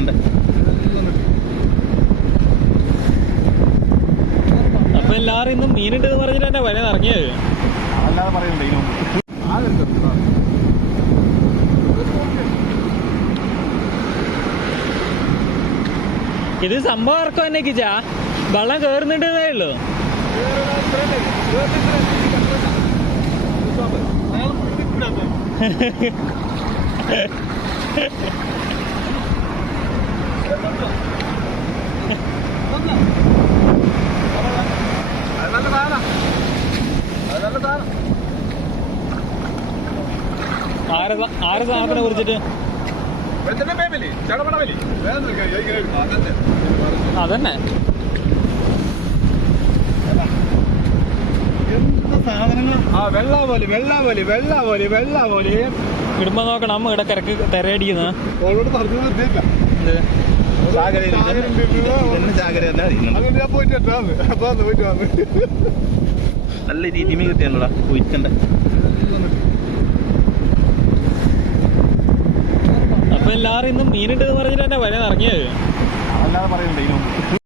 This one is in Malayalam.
പോയിക്കണ്ട അപ്പൊ എല്ലാരും ഇന്നും മീനുണ്ട് എന്ന് പറഞ്ഞിട്ട് എന്റെ വരെ ഇറങ്ങിയത് അല്ലാതെ ഇത് സംഭവം ഇറക്കം തന്നെ കിച്ചാ? വെള്ളം കേറുന്നുണ്ടെന്നേ ഉള്ളൂ. ആരെ സാധനത്തിനെ കുറിച്ചിട്ട്? അതന്നെ. വെള്ളാവലി ഇടുമ്പോ നോക്കണം. അമ്മ ഇവിടെ കിടക്ക് തിരയടിക്കുന്ന. പോയിട്ട് വന്ന്. നല്ല രീതിമ കിട്ടിയാണോടാ പോയിക്കണ്ട അപ്പൊ എല്ലാരും ഇന്നും മീനുണ്ട് എന്ന് പറഞ്ഞിട്ട് തന്നെ വരെ ഇറങ്ങിയത് അല്ലാതെ പറയുന്നുണ്ട്